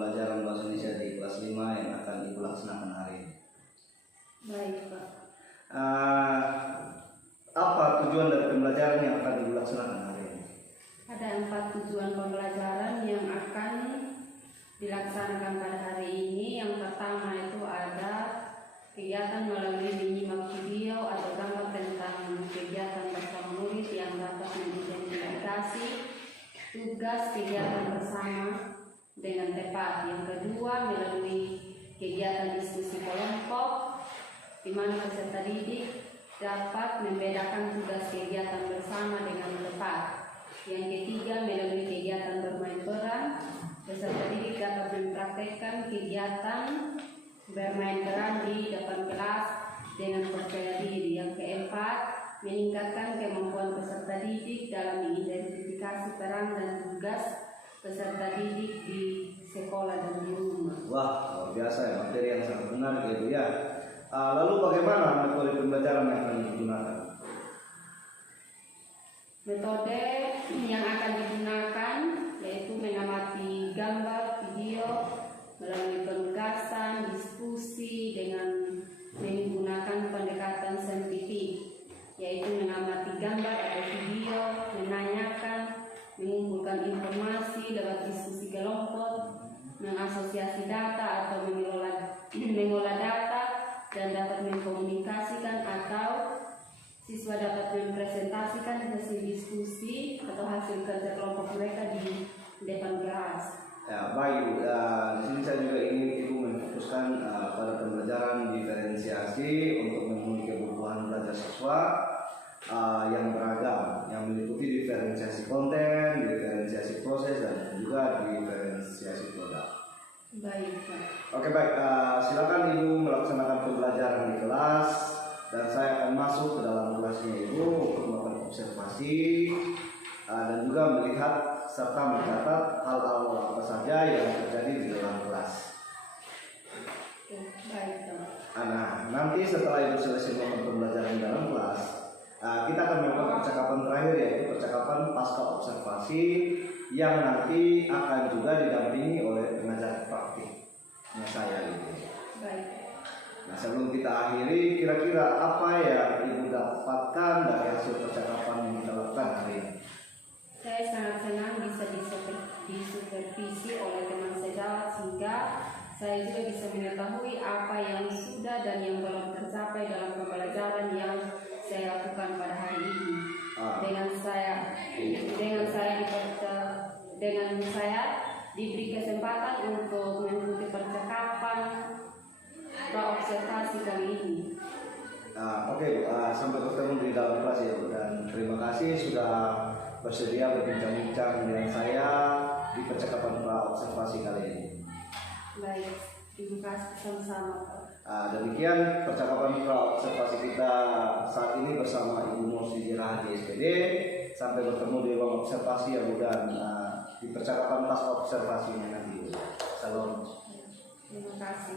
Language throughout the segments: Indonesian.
pembelajaran bahasa Indonesia di kelas 5 yang akan Ibu laksanakan hari ini. Baik, Pak. Apa tujuan dari pembelajaran yang akan Ibu laksanakan hari ini? Ada 4 tujuan pembelajaran yang akan dilaksanakan pada hari ini. Yang pertama itu ada kegiatan melalui menyimak video atau gambar tentang kegiatan bersama murid yang dapat mengidentifikasi tugas kegiatan bersama dengan tepat. Yang kedua, melalui kegiatan diskusi kelompok di mana peserta didik dapat membedakan tugas kegiatan bersama dengan tepat. Yang ketiga, melalui kegiatan bermain peran, peserta didik dapat mempraktekkan kegiatan bermain peran di depan kelas dengan percaya diri. Yang keempat, meningkatkan kemampuan peserta didik dalam mengidentifikasi peran dan tugas peserta didik di sekolah dan di rumah. Wah, luar biasa ya, materi yang sangat menarik ya Bu ya. Lalu bagaimana metode pembelajaran yang akan digunakan? Metode yang akan digunakan yaitu mengamati gambar, video, melalui penugasan, diskusi dengan menggunakan pendekatan saintifik, yaitu mengamati gambar atau video, menanyakan, mengumpulkan informasi lewat diskusi kelompok, mengasosiasi data atau mengolah data, dan dapat mengkomunikasikan atau siswa dapat mempresentasikan hasil diskusi atau hasil kerja kelompok mereka di depan kelas. Ya, baik Bu. Di sini saya juga ingin Ibu memfokuskan pada pembelajaran diferensiasi untuk memenuhi kebutuhan belajar siswa yang beragam, yang meliputi diferensiasi konten, diferensiasi proses, dan juga diferensiasi produk. Baik, Pak. Oke, baik. Silakan Ibu melaksanakan pembelajaran di kelas dan saya akan masuk ke dalam kelasnya Ibu untuk melakukan observasi dan juga melihat serta mencatat hal-hal apa saja yang terjadi di dalam kelas. Baik, Pak. Nah, nanti setelah Ibu selesai melakukan pembelajaran di dalam kelas, kita akan melakukan percakapan terakhir, yaitu percakapan pasca observasi yang nanti akan juga didampingi oleh pengajar praktiknya saya gitu. Baik. Nah, sebelum kita akhiri, kira-kira apa yang Ibu dapatkan dari hasil percakapan yang kita lakukan hari ini? Saya sangat senang bisa disupervisi oleh teman sejawat sehingga saya juga bisa mengetahui apa yang sudah dan yang belum tercapai dalam pembelajaran yang saya lakukan pada hari ini. Dengan saya diberi kesempatan untuk mengikuti percakapan praobservasi kali ini. Oke, sampai bertemu di dalam kelas ya Bu, dan terima kasih sudah bersedia berbincang-bincang dengan saya di percakapan praobservasi kali ini. Baik, terima kasih sama-sama. Demikian percakapan praobservasi kita saat ini bersama Ibu Nur Sijirah di SPD. Sampai bertemu di ruang observasi ya Bu, dan di percakapan pas observasinya nanti. Salam. Terima kasih.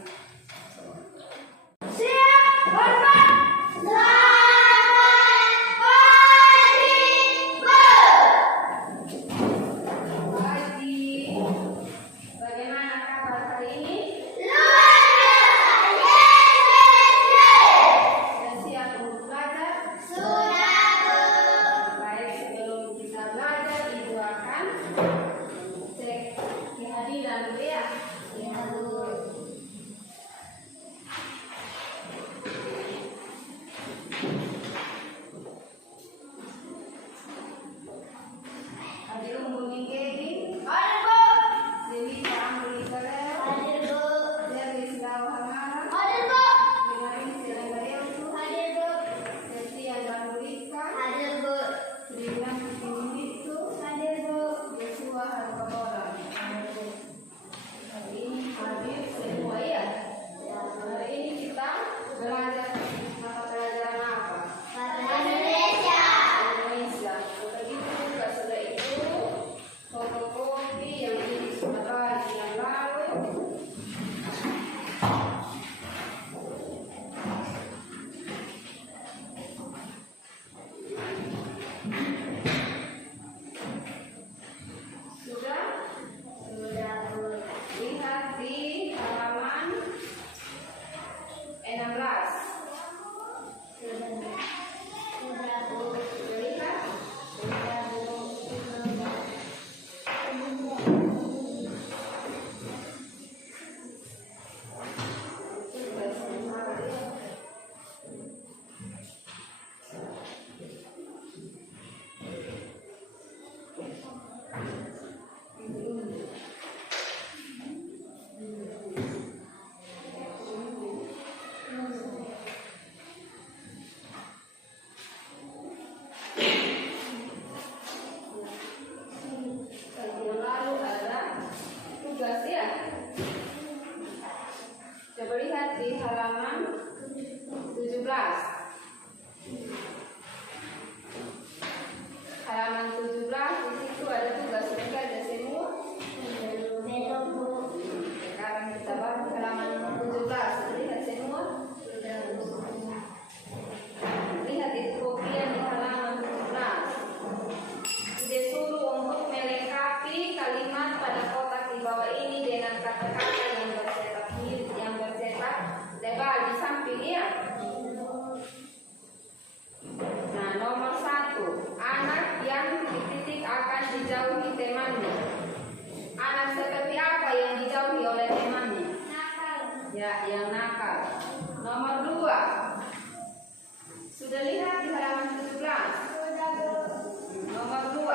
ya. Coba lihat di halaman 17. Halaman 17 di situ ada tugas mereka ada semua. Sekarang kita bahas halaman 17. Lihat semua. Lihat di kopian di halaman 17. Disuruh untuk melengkapi kalimat pada kotak di bawah ini dengan kata-kata yang bercetak tebal di sampingnya. Nah, nomor 1, anak yang dititik akan dijauhi temannya. Anak seperti apa yang dijauhi oleh temannya? Nakal. Ya, yang nakal. Nomor 2, sudah lihat di halaman 17. Nomor 2,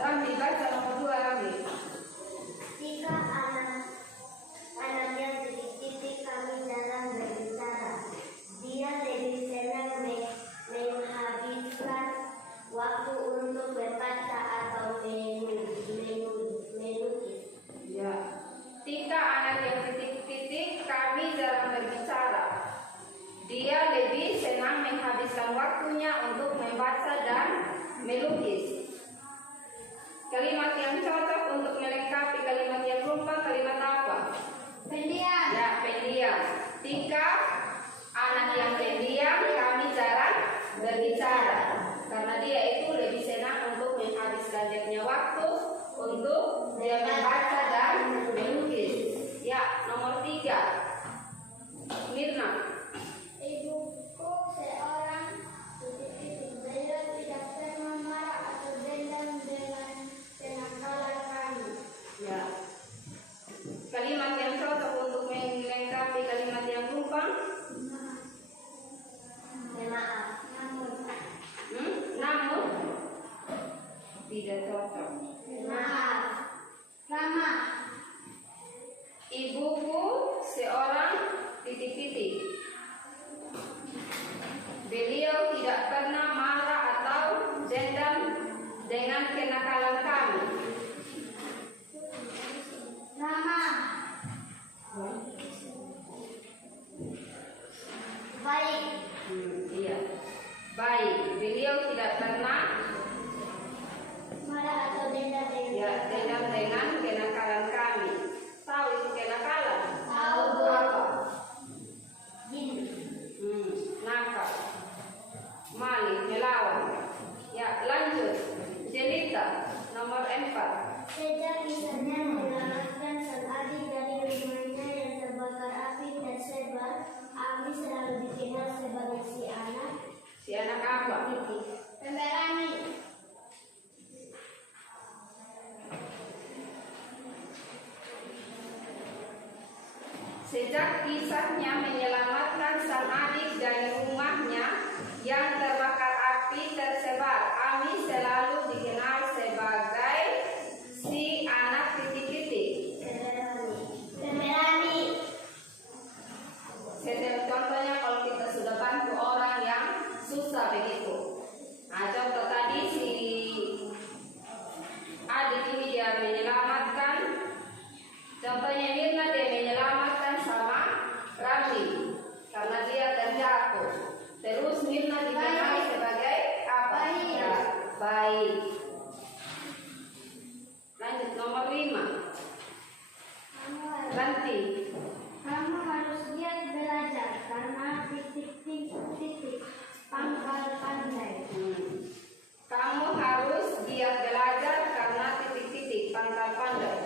Ramli baca nomor 2 Ramli. Jika anak yang titik-titik kami jarang berbicara, dia lebih senang menghabiskan waktu untuk membaca atau melukis. Ya. Jika anak yang titik-titik kami jarang berbicara, dia lebih senang menghabiskan waktunya untuk membaca dan melukis. Kalimat yang cocok untuk melengkapi kalimat yang rumpah kalimat apa? Pendiam. Ya, pendiam. Jika anak yang pendiam kami jarang berbicara, karena dia itu lebih senang untuk menghabiskan dia punya waktu untuk dia membaca dan melukis. Ya, nomor 3, Mirna. Ibuku seorang beliau tidak pernah marah atau dendam dengan kenakalan kami. Ya. Kalimat yang cocok untuk melengkapi kalimat yang rumpah. Maaf, Namun tidak cocok. maaf, lama. Ibuku seorang titik-titik. Beliau tidak pernah marah atau dendam dengan kenakalan kami. Lama. Baik. Iya. Baik. Beliau tidak pernah Marah atau dendam dendam dengan kenakalan kami. Tahu itu kenakalan? Tahu. Apa? Jin. Nakal, maling, melawan. Ya, lanjut. Jelita, nomor 4. Sejak kisahnya menyelamatkan sang adik dari rumahnya yang terbakar api tersebar, Ami selalu dikenal sebagai Si anak apa? pemberani. Sejak kisahnya menyelamatkan sang adik dari rumahnya yang terbakar api tersebar, Ami selalu dikenal sebagai si anak titik-titik. Pemberani. Contohnya kalau kita sudah bantu orang yang susah begitu. Nah, contoh tadi si adik ini dia menyelamatkan. Contohnya Mirna dia menyelamatkan sama Ramli karena dia terjatuh. Terus Mirna dikenal sebagai apa? Ya, baik. Lanjut nomor 5. Ganti. Kamu harus giat belajar karena titik-titik pangkal pandai. Kamu harus giat belajar karena titik-titik pangkal pandai.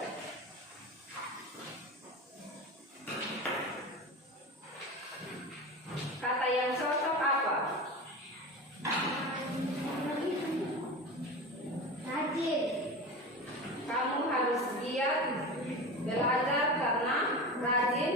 Kata yang cocok apa? Rajin. Kamu harus giat belajar karena rajin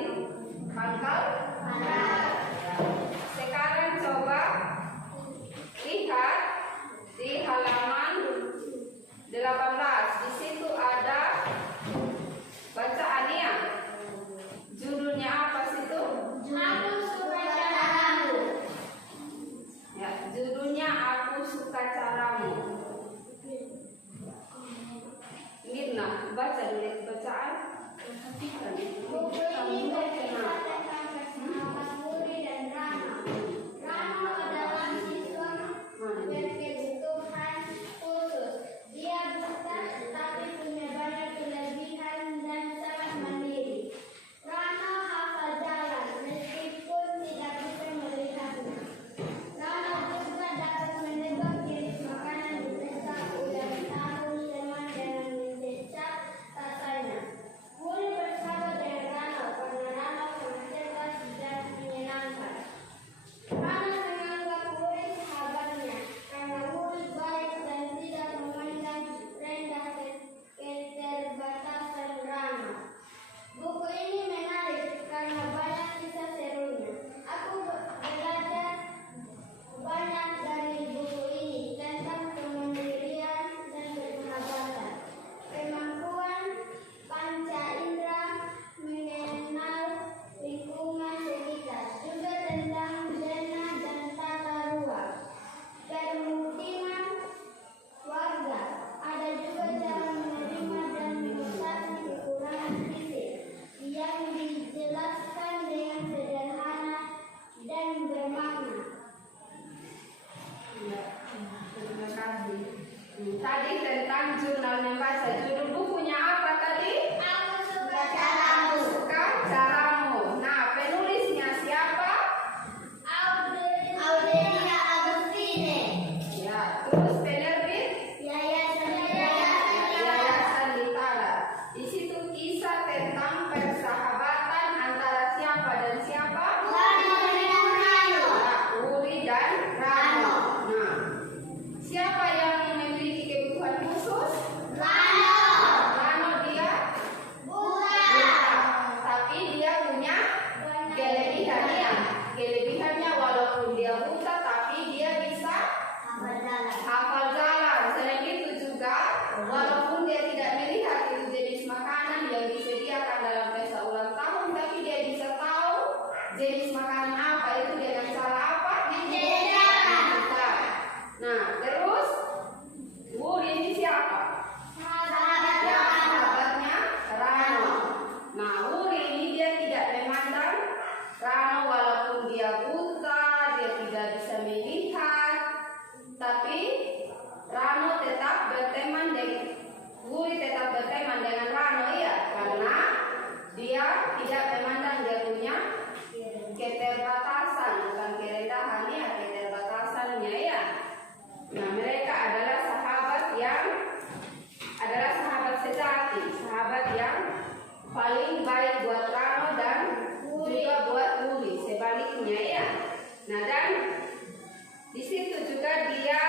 Di situ juga dia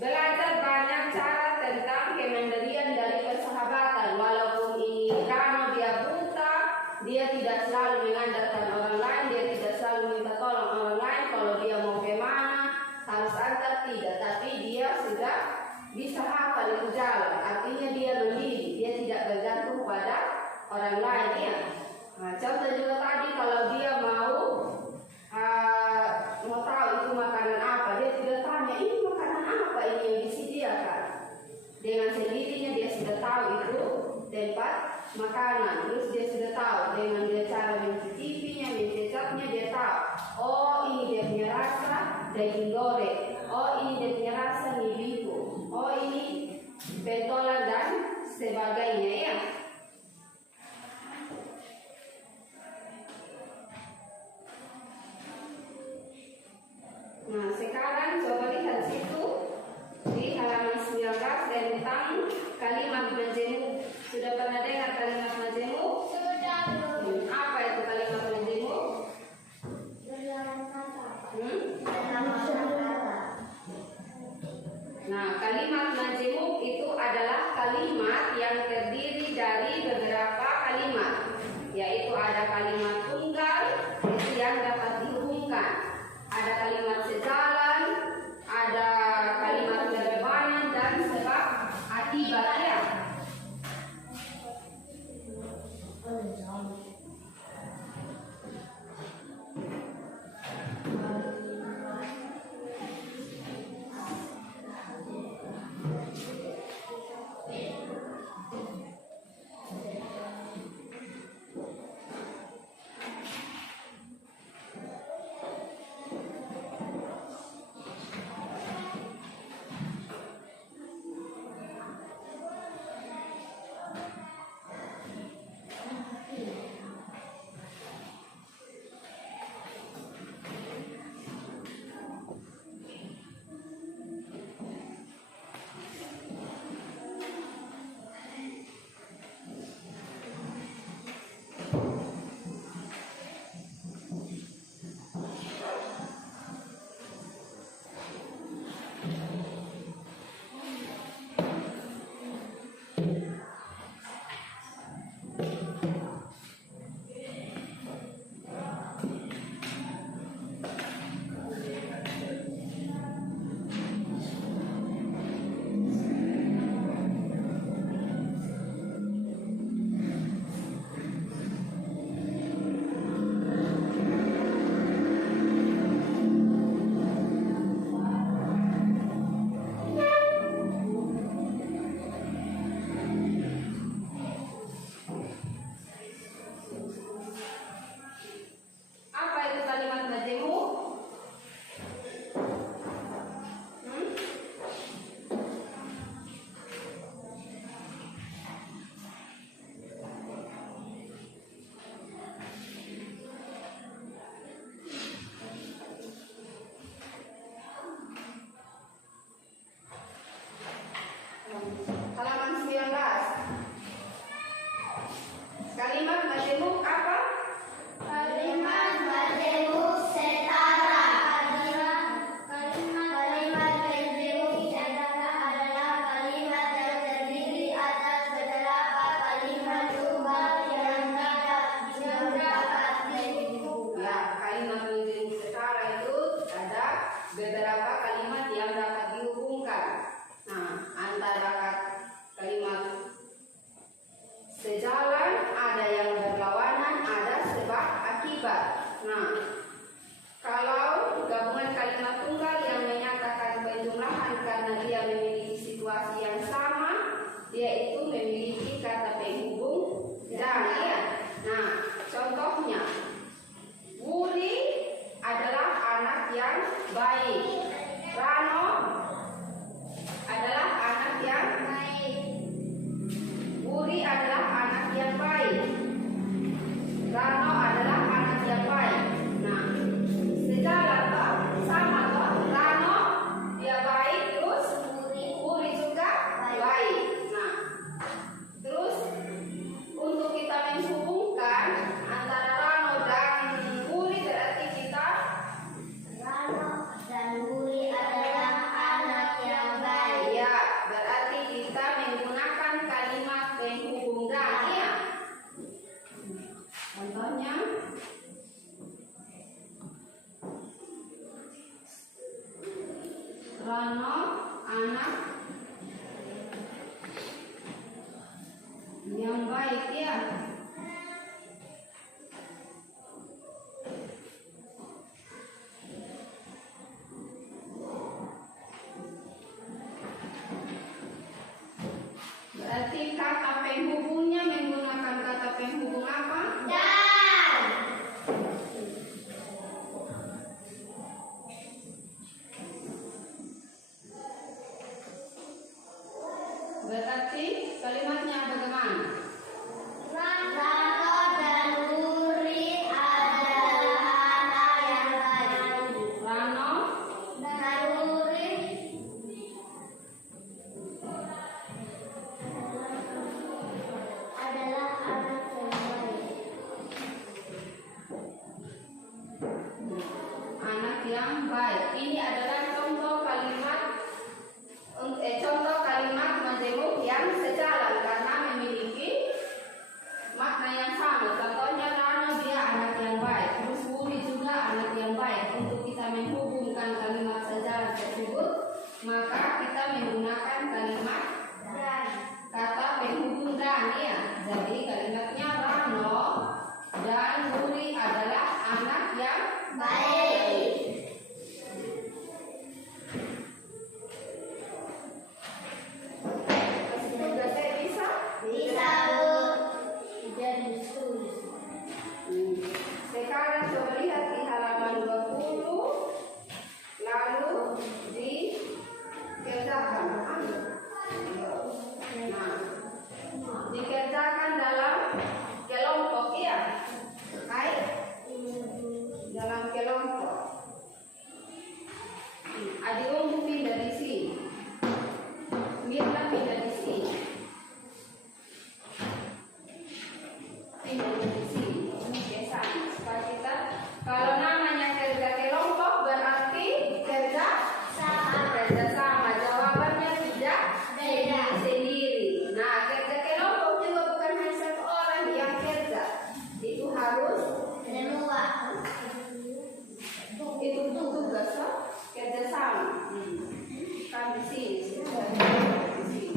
belajar banyak cara tentang kemandirian dari persahabatan. Walaupun ini karena dia buta, dia tidak selalu mengandalkan orang lain, dia tidak selalu minta tolong orang lain. Kalau dia mau kemana harus antar, tidak, tapi dia sudah bisa hafal itu jalan. Artinya dia mandiri, dia tidak bergantung pada orang lain ya. Nah, contoh juga tadi kalau dia mau tahu itu makanan apa, dia tidak tanya ini makanan apa ini yang disediakan. Dengan sendirinya dia sudah tahu itu tempat makanan. Terus dia sudah tahu dengan dia cara mencicipinya, mencecapnya, dia tahu. Oh ini dia punya rasa daging goreng. Oh ini dia punya rasa mie bihun. Oh ini pentolan dan sebagainya ya. Nah, sekarang coba lihat situ di halaman 19 tentang kalimat majemuk. Sudah pernah dengar kalimat majemuk? Sudah, Bu. Apa itu kalimat majemuk? Berlawan kata. Hmm? Berlawan kata. Nah, kalimat majemuk itu adalah kalimat yang terdiri dari beberapa kalimat, yaitu ada kalimat tunggal itu yang dapat dihubungkan. Ada kalimat sejalan, ada kalimat berlawanan dan sebab akibatnya. Apa itu kalimat majemuk? Halaman 19. Kalimat majemuk apa? Kalimat majemuk setara. Kalimat majemuk adalah kalimat yang terdiri atas beberapa kalimat tunggal yang dapat dihubungkan. Ya, kalimat majemuk setara itu ada beberapa kalimat yang dapat dihubungkan. Nah, antara kalimat sejalan ada yang berlawanan, baik ya. Berarti kata penghubungnya menggunakan kata penghubung apa? Dan. Berarti kalimatnya bagaimana? Rano dan Nuri adalah anak yang baik. Rano Dan Nuri adalah anak yang baik. anak yang baik. Ini adalah contoh kalimat majemuk yang sejalan karena memiliki makna yang sama. Contohnya Rano dia anak yang baik, terus Wuri juga anak yang baik. Untuk kita menghubungkan kalimat sejalan tersebut, maka kita menggunakan kalimat Dan. kata penghubung dan ya. Jadi kalimatnya Rano dan Wuri adalah anak yang Baik. Kasih tugasnya bisa? Bisa, Bu. Jadi sulit. Sekarang coba lihat di halaman 20, lalu dikerjakan. Nah, dikerjakan dalam kelompok ya. Baik, dalam kelompok. Adi Umbu pindah di sini. Mirna pindah di sini. Pindah di sini. Biasa supaya kita kalau namanya kerja kelompok berarti kerja sama. Jawabannya tidak Beda. sendiri. Nah, kerja kelompok juga bukan hanya satu orang yang kerja. Itu harus Kedua. itu tugas loh, kerja sama. Kan di sini, di sini.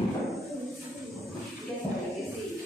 Biasa di sini.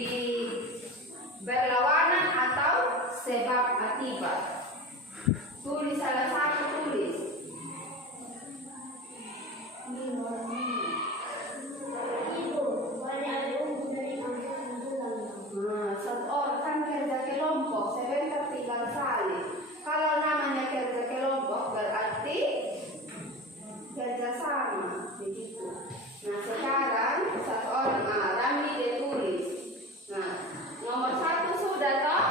di berlawanan atau sebab akibat. Tulis salah satu, tulis. Ibu, boleh ada umur dari angkatan bulan. Satu orang kan kerja kelompok, sebentar tinggal salin. Kalau namanya kerja kelompok berarti kerjasama, begitu. Nah sekarang satu orang, Rami dia tulis. Nah nomor 1 sudah toh,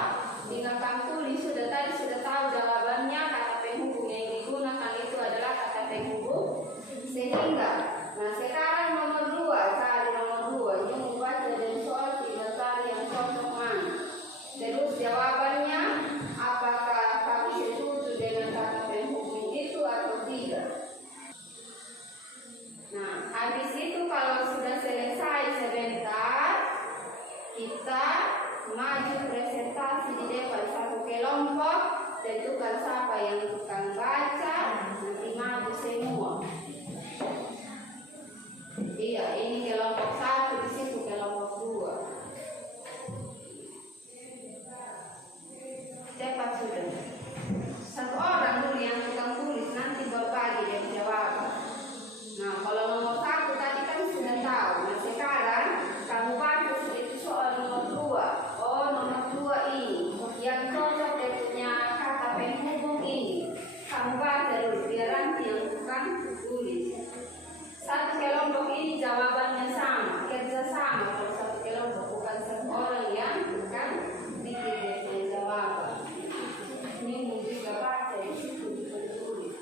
tinggal kamu tulis. Sudah tadi sudah tahu jawabannya. Kata penghubung yang digunakan itu adalah kata penghubung sehingga. Nah sekarang nomor 2, cari nomor 2. Ini membaca dari soal, tinggal cari yang cocok mana. Terus jawabannya, apakah kamu setuju dengan kata penghubung itu atau tidak? Nah habis itu kalau sudah selesai sebentar, kita maju presentasi di depan satu kelompok. Tentukan siapa yang akan baca, nanti maju semua. Iya, ini kelompok 1, di situ kelompok 2. Cepat sudah. Satu orang dulu yang tukang tulis, nanti berbagi dan jawab. Nah, kalau nomor 1 tadi kan sudah tahu. Nah, sekarang kamu baca itu soal nomor 2. Oh, nomor 2 ini yang cocok dengan kata penghubung ini. Kamu baca dulu, biar nanti yang tukang tulis. Satu kelompok ini jawabannya sama, kerja sama. Kalau satu kelompok, bukan satu orang yang bukan bikin dia jawaban. Ini juga baca di situ ditulis.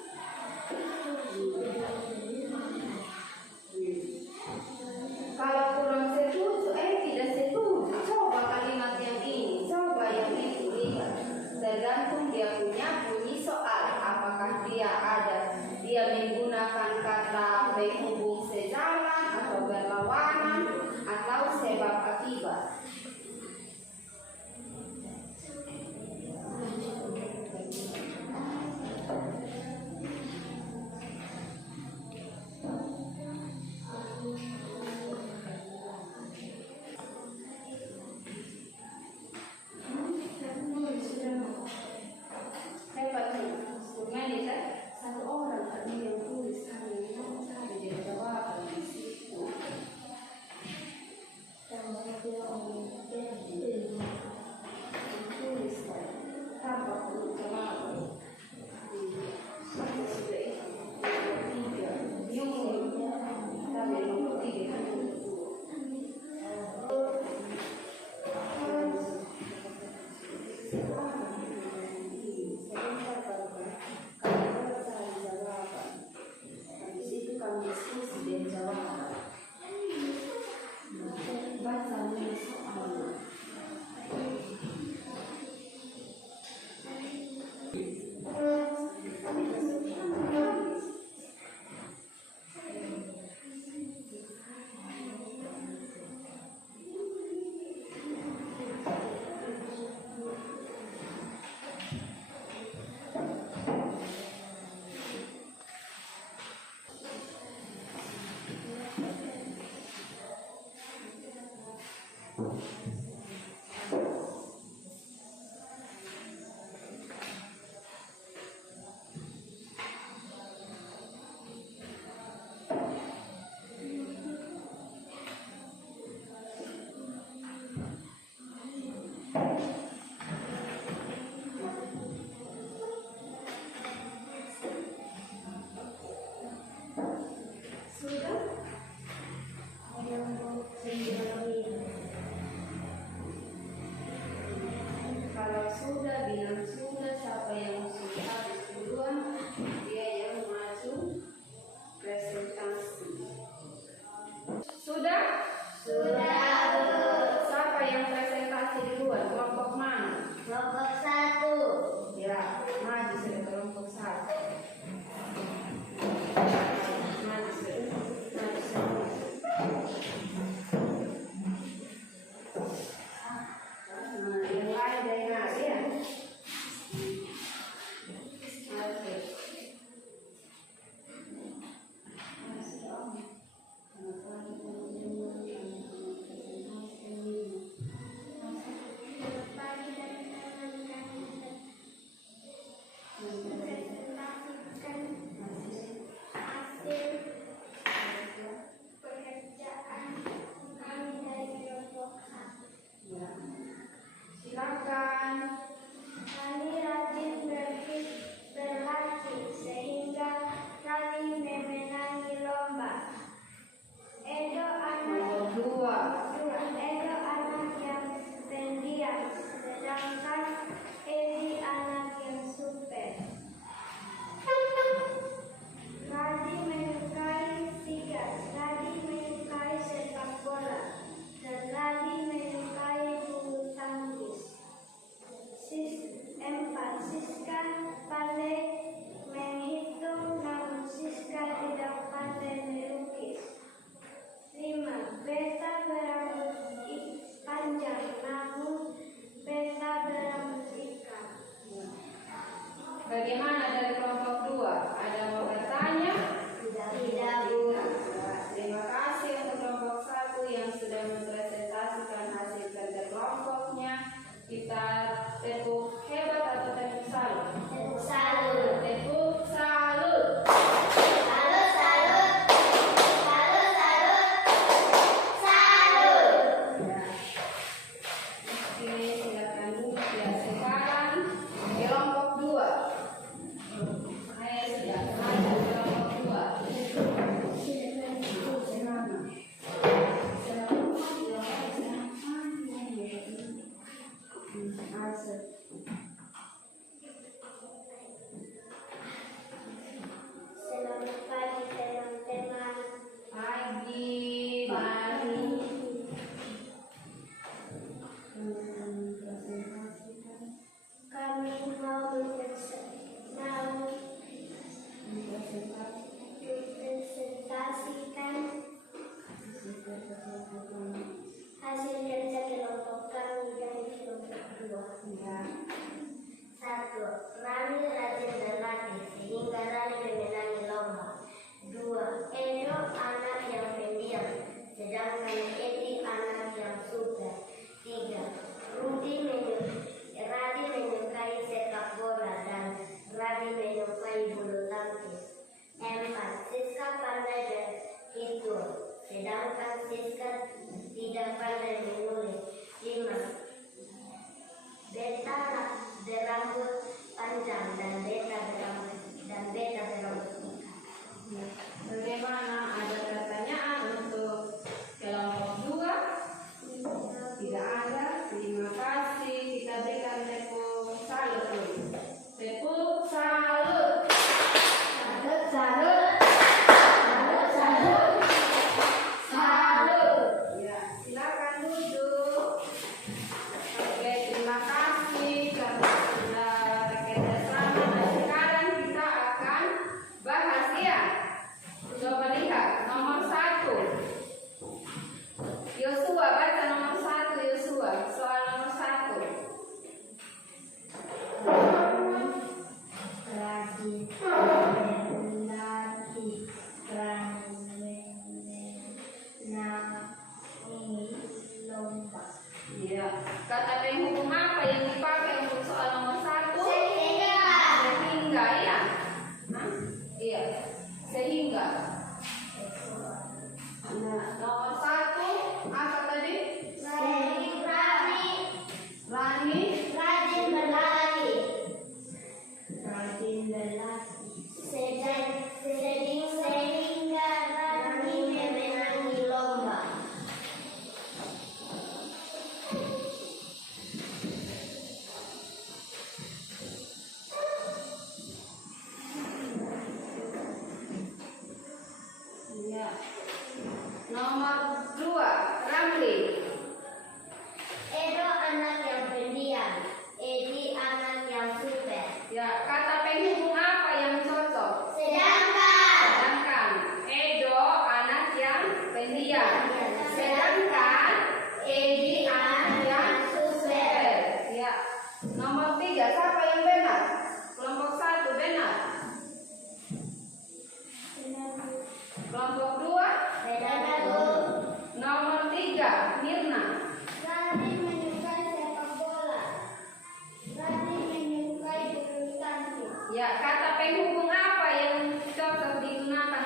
Kalau kurang setuju, tidak setuju, coba kalimat yang ini, coba yang itu, lihat. Tergantung dia punya bunyi soal. Apakah dia menggunakan kata penghubung sejalan atau berlawanan atau sebab akibat. Satu orang tadi yang tulis, cari dia jawab di situ. Tulis tanpa perlu jawab. Sudah itu nomor 3. Tapi nomor 3 kan Kami mau mempresentasikan hasil kerja kelompok kami dari kelompok 2. 1. Rani rajin berlatih sehingga Rani memenangi lomba. 2. Edo anak yang pendiam, sedangkan Edi anak yang super. 3. Radi menyukai sepak bola dan Radi menyukai bulu tangkis. 4. Siska pandai berhitung, sedangkan Siska tidak pandai menulis. 5. Beta berambut panjang dan beta berambut singkat. Bagaimana, ada pertanyaan untuk kelompok 2? Tidak ada. Terima kasih. Kita berikan tepuk salut. Tepuk salut. Salut, salut. Salut, salut. Salut. Ya, silakan duduk. Oke, terima kasih karena sudah bekerja sama. Dan sekarang kita akan bahas ya. Coba lihat nomor 1. Yosua, baca nomor 1 Yosua. Soal nomor 1. Rajin berlatih, menangi lomba. Iya. Kata penghubung apa yang dipakai untuk soal nomor 1? Sehingga. Sehingga, ya. Hah? Iya. Sehingga. Nah, nomor 1 apa tadi? Rani. Rajin berlatih. Sehingga Rani memenangi lomba. Iya. Nomor 2, Ramli. Edo anak yang pendiam, Edi anak yang super. Ya, kata penghubung apa yang cocok? Sedangkan Edo anak yang pendiam. Sedangkan Edi anak yang super. Ya. Nomor 3, siapa yang benar? Kelompok 1 benar. Kelompok 2. Nomor 3, Mirna. Rani menyukai sepak bola. Rani menyukai bulu tangkis. Ya, kata penghubung apa yang cocok digunakan?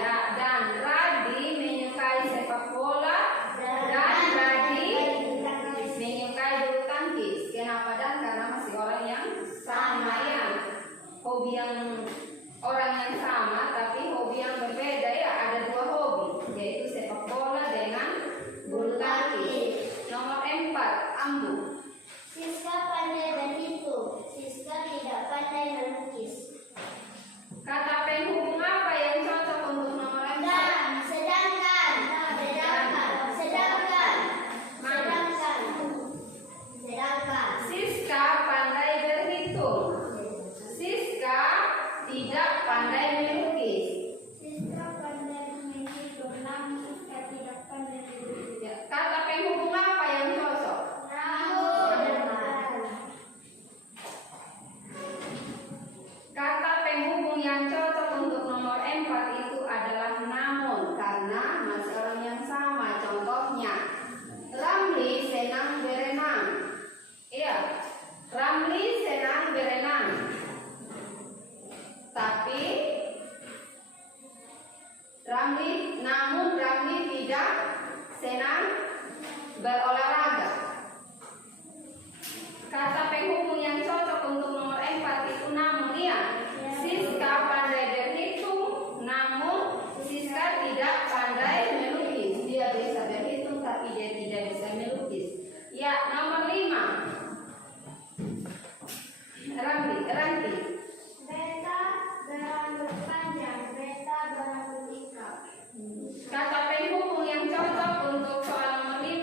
Ya, dan Radi menyukai sepak bola dan Radi menyukai bulu tangkis. Kenapa? Dan karena masih orang yang sama ya. Hobi yang orang yang sama tapi hobi yang berbeda ya. Ada 2 hobi, yaitu sepak bola dengan bulu tangkis. Nomor 4, Ambu. Siska pandai berhitung. Siska tidak pandai melukis. Kata penghubung apa yang cocok untuk nomor 4? Sedangkan. Siska pandai berhitung. Siska tidak pandai melukis. Siska pandai menghitung, namun Siska tidak pandai melukis. Ya, kata penghubung apa yang cocok? Kata penghubung yang cocok untuk nomor 4 itu adalah namun, karena masih orang yang sama. Contohnya, Ramli senang berenang. Iya, Ramli senang berenang. Tapi namun Ramli tidak senang berolahraga. Kata penghubung yang cocok untuk nomor 4 itu namun ya. Siska pandai berhitung, namun Siska tidak pandai melukis. Dia bisa berhitung tapi dia tidak bisa melukis. Ya, nomor 5. Ranti. Beta berambut panjang, beta berambut ikat. Kata penghubung yang cocok untuk soal nomor 5.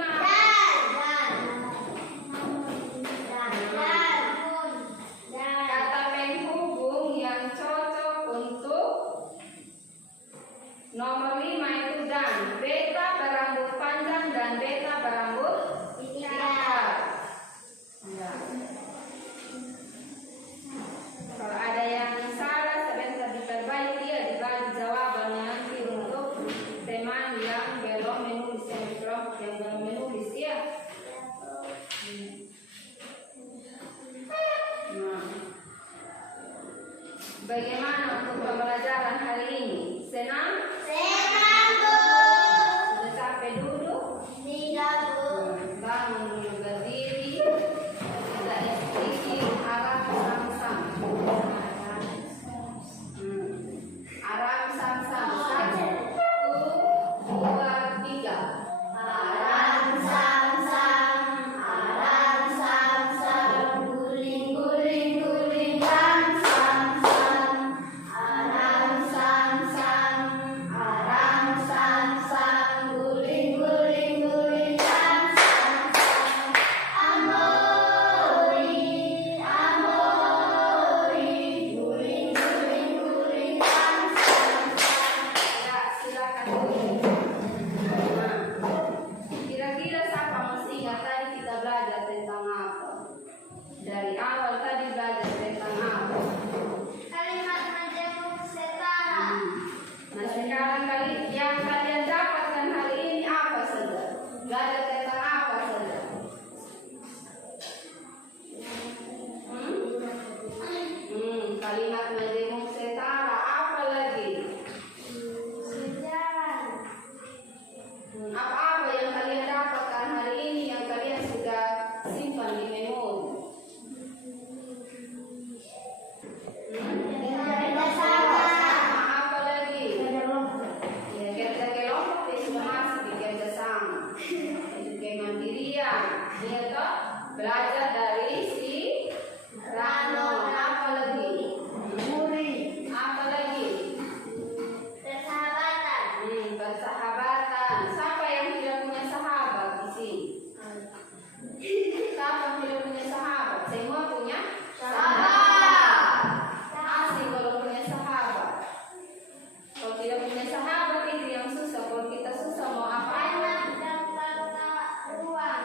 Iya toh? Belajar dari si Rano. Apa lagi? Apa lagi? Persahabatan. Persahabatan. Siapa yang tidak punya sahabat di sini? Siapa yang tidak punya sahabat? Semua punya sahabat. Asik kalau punya sahabat. Kalau tidak punya sahabat itu yang susah. Kalau kita susah mau apa? Anak dan kakak ruang.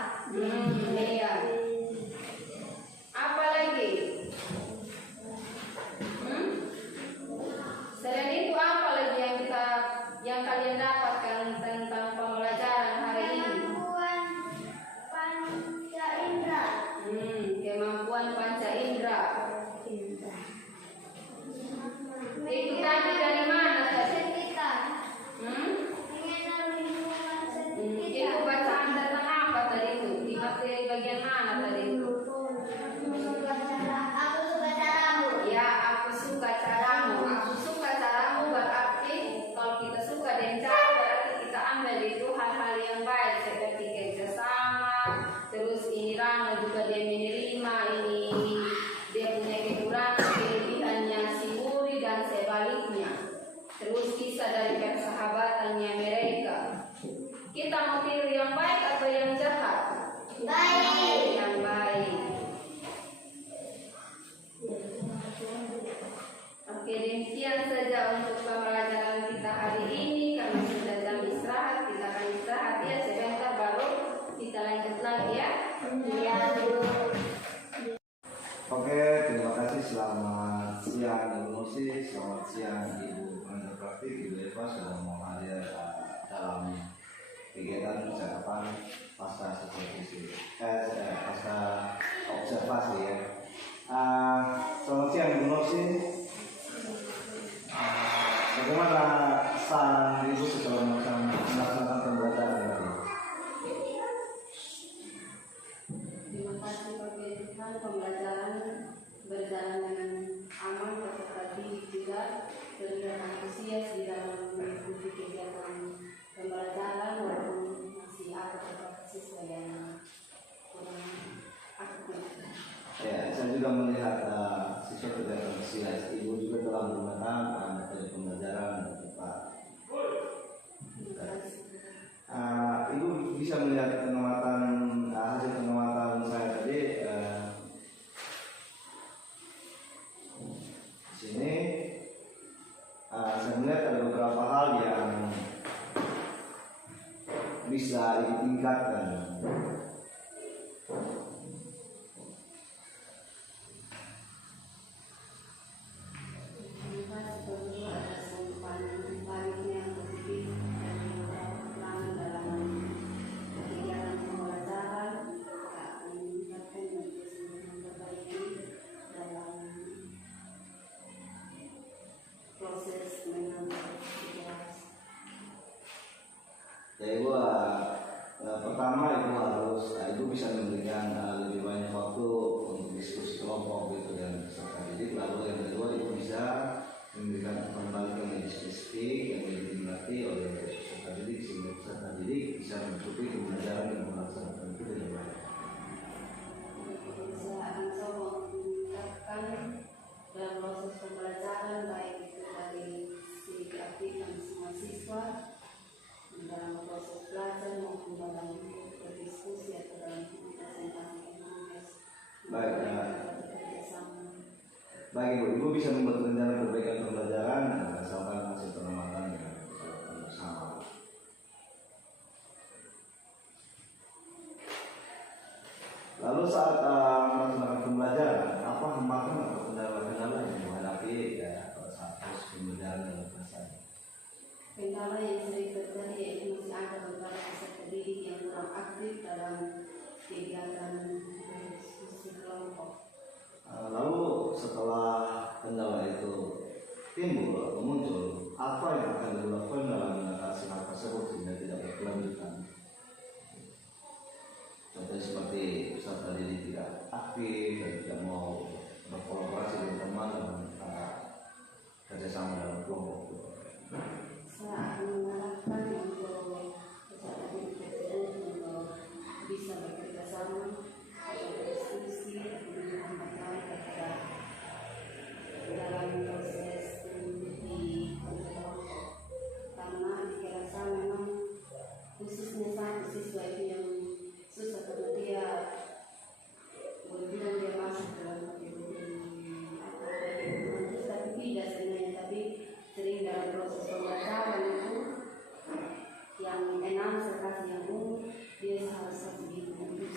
Iya. Apa lagi? Selain itu apa lagi yang kalian dapatkan tentang pembelajaran hari ini? Kemampuan panca indera. Kemampuan panca indera. Itu tadi dari mana tadi? Sekitar. Hmm? Mengenal lingkungan Itu sekitar. bacaan tentang apa tadi itu? Di materi bagian mana tadi itu? Aku suka caramu. Ya, aku suka caramu. Aku suka caramu berarti kalau kita suka dengan cara berarti kita ambil itu hal-hal yang baik seperti kerjasama. Terus ini Rano juga dia menerima ini dia punya kekurangan kelebihannya si Muri dan sebaliknya. Terus kisah dari persahabatannya mereka. Kita mau pilih yang baik atau yang jahat? Baik. Yang baik. Oke, demikian saja untuk pembelajaran kita hari ini. Karena sudah jam istirahat, kita akan istirahat ya sebentar baru kita lanjut lagi ya. Iya, Bu. Oke, terima kasih. Selamat siang Ibu Nusi, selamat siang Ibu Ananda Praktik, Ibu Eva sudah mau hadir dalam kegiatan percakapan pasca supervisi, pasca observasi ya. Selamat siang Ibu Nusi. Bagaimana saran Ibu setelah melaksanakan pembelajaran tadi? Terima kasih Bapak Tuhan, pembelajaran berjalan dengan aman, peserta didik juga terlihat antusias di dalam mengikuti kegiatan pembelajaran walaupun masih ada beberapa siswa yang kurang aktif. Ya, saya juga melihat siswa tidak antusias. Ibu juga telah menggunakan metode pembelajaran Pak. Ibu bisa melihat pengamatan hasil pengamatan saya tadi di sini. Saya melihat ada beberapa hal yang bisa ditingkatkan. Ya Ibu, pertama Ibu bisa memberikan lebih banyak waktu untuk diskusi kelompok gitu dan peserta didik. Lalu yang kedua Ibu bisa memberikan pembalik yang lebih spesifik yang lebih diminati oleh peserta didik sehingga peserta didik bisa mengikuti pembelajaran dan melaksanakan itu dengan baik. Saya akan coba meningkatkan dalam proses pembelajaran baik itu dari segi keaktifan semua siswa dalam proses belajar maupun dalam berdiskusi atau dalam presentasi yang menulis. Baik, Bekerjasama. Baik Ibu bisa membuat rencana perbaikan pembelajaran dan berdasarkan hasil pengamatan yang bersama. Lalu saat melaksanakan pembelajaran, apa hambatan atau kendala-kendala yang dihadapi saat proses pembelajaran dalam kelas? Kendala yang sering terjadi yaitu masih ada beberapa peserta didik yang kurang aktif dalam kegiatan diskusi kelompok. Lalu setelah kendala itu timbul atau muncul, apa yang akan dilakukan dalam mengatasi hal tersebut sehingga tidak berkelanjutan? Contohnya seperti peserta didik tidak aktif dan tidak mau berkolaborasi dengan teman dan kerjasama dalam kelompok. Saya akan mengarahkan untuk peserta didik untuk bisa bekerja bersama atau berdiskusi menyampaikan kepada dalam proses di karena dirasa memang khususnya satu siswa itu yang susah karena dia boleh bilang dia masuk dalam tapi tidak sebenarnya, tapi sering dalam proses pembelajaran itu yang enam serta yang dia seharusnya begitu khusus.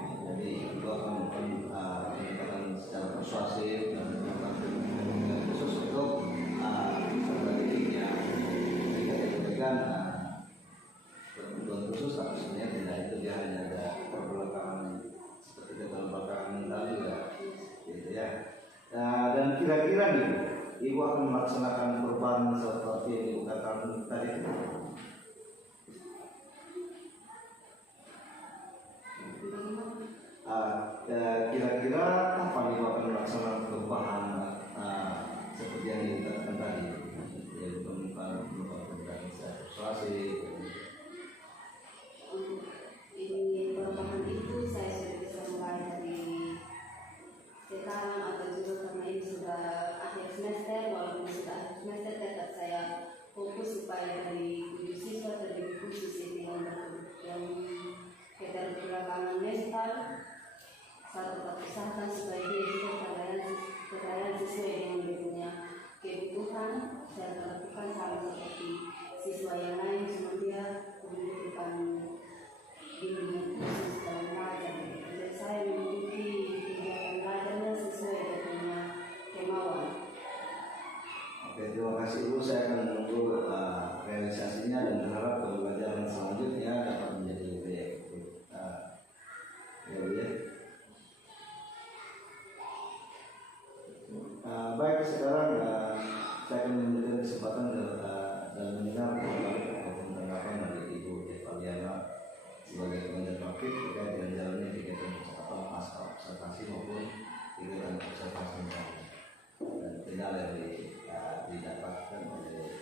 Jadi itu akan menggunakan secara persuasif dan menggunakan khusus untuk serta dirinya jika diberikan kebutuhan khusus, harusnya tidak itu dia hanya ada perbelakangan seperti keterbelakangan tadi ya, gitu ya. Nah, dan kira-kira nih Ibu akan melaksanakan kurban seperti yang Ibu katakan tadi. Kira-kira kapan Ibu akan melaksanakan perubahan seperti yang Ibu katakan tadi, yaitu bukan persuasi. Ini perubahan itu saya sudah bisa mulai dari sekarang atau juga karena ini sudah akhir semester, walaupun sudah akhir semester tetap saya fokus supaya dari 7 siswa terdiri khusus ini yang keterbelakangan mental satu usahakan supaya dia juga kekayaan sesuai dengan dia punya kebutuhan. Saya lakukan sama seperti siswa yang lain, cuma dia membutuhkan bimbingan khusus dalam belajar. Jadi saya mengikuti kegiatan belajarnya sesuai dengan kemauan. Oke, terima kasih Ibu. Saya akan menunggu realisasinya dan berharap pembelajaran selanjutnya dapat menjadi lebih efektif. Ya Bu ya. Baik, sekarang saya akan memberikan kesempatan dan mendengar ataupun tanggapan dari Ibu Evaliana sebagai pengajar praktik terkait dengan jalannya kegiatan percakapan pasca observasi maupun kegiatan observasi misalnya, dan kendala yang didapatkan oleh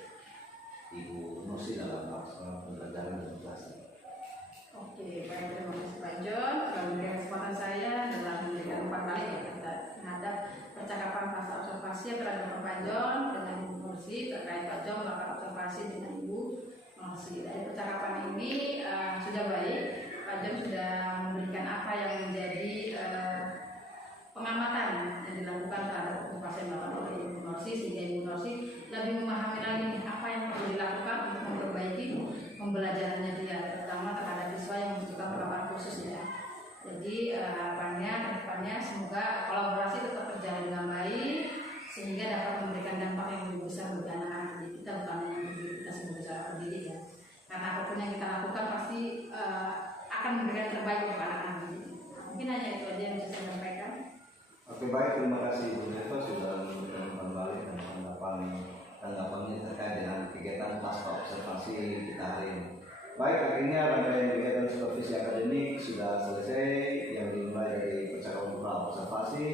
Ibu Nosi dalam melaksanakan pembelajaran dan pembelajaran. Oke, baik, terima kasih Pak John. Memberikan kesempatan saya dalam memberikan 4 kali terhadap percakapan pasca observasi terhadap Pak John dengan Ibu Nosi terkait Pak John melakukan observasi dengan Ibu Nosi. Dari percakapan ini sudah baik, Pak John sudah memberikan apa yang menjadi pengamatan yang dilakukan terhadap observasi yang dilakukan oleh Ibu Nosi, sehingga Ibu Nosi lebih memahami lagi apa yang perlu dilakukan untuk memperbaiki pembelajarannya dia, terutama terhadap siswa yang membutuhkan perlakuan khusus ya. Jadi harapannya ke depannya semoga kolaborasi tetap berjalan dengan baik sehingga dapat memberikan dampak yang lebih besar bagi anak-anak didik kita, bukan hanya bagi kita sebagai pendidik ya. Karena apapun yang kita lakukan pasti akan memberikan yang terbaik untuk anak-anak didik. Mungkin hanya itu aja yang bisa saya sampaikan. Oke, baik, terima kasih Ibu Neva sudah memberikan kembali dan tanggapannya terkait dengan kegiatan pasca observasi kita hari ini. Baik, akhirnya rangkaian kegiatan supervisi akademik sudah selesai, yang dimulai dari percakapan pra observasi,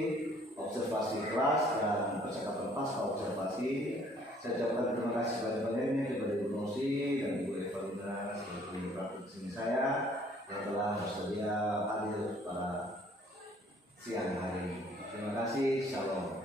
observasi kelas, dan percakapan pasca observasi. Saya ucapkan terima kasih kepada pendengarnya, kepada Ibu Nosi dan Ibu Evalina sebagai praktik sini saya yang telah bersedia hadir pada siang hari ini. Terima kasih, shalom.